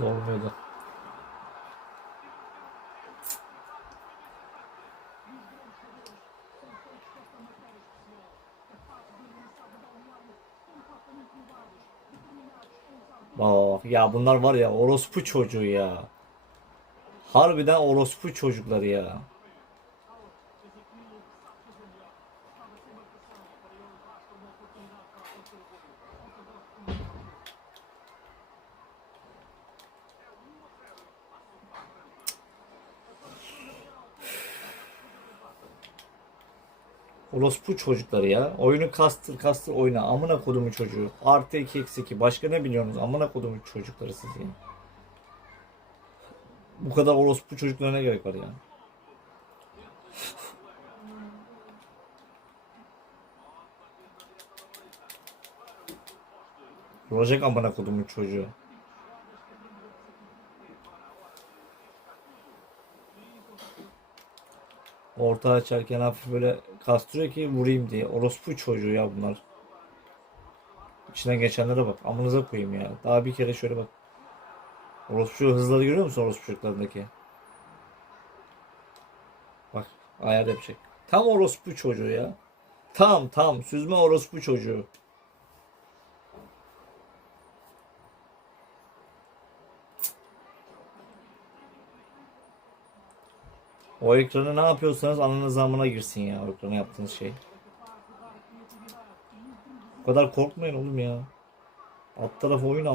Olmuyordu. Bak ya bunlar var ya orospu çocuğu ya. Harbiden orospu çocukları ya. Orospu çocukları ya. Oyunu kastır kastır oyna. Amına kodumu çocuğu. Artı 2 eksi 2. Başka ne biliyorsunuz? Amına kodumu çocukları siz ya. Bu kadar orospu çocuklarına gerek var ya. Olacak amına kodumun çocuğu. Orta açarken hafif böyle kastırıyor ki vurayım diye. Orospu çocuğu ya bunlar. İçinden geçenlere bak. Amınıza koyayım ya. Daha bir kere şöyle bak. Orospu hızları görüyor musun orospu çocuklarındaki? Bak ayar yapacak. Tam orospu çocuğu ya. Tam tam süzme orospu çocuğu. O ekranı ne yapıyorsanız ananız zamına girsin ya o ekrana yaptığınız şey. Bu kadar korkmayın oğlum ya. Alt taraf oyun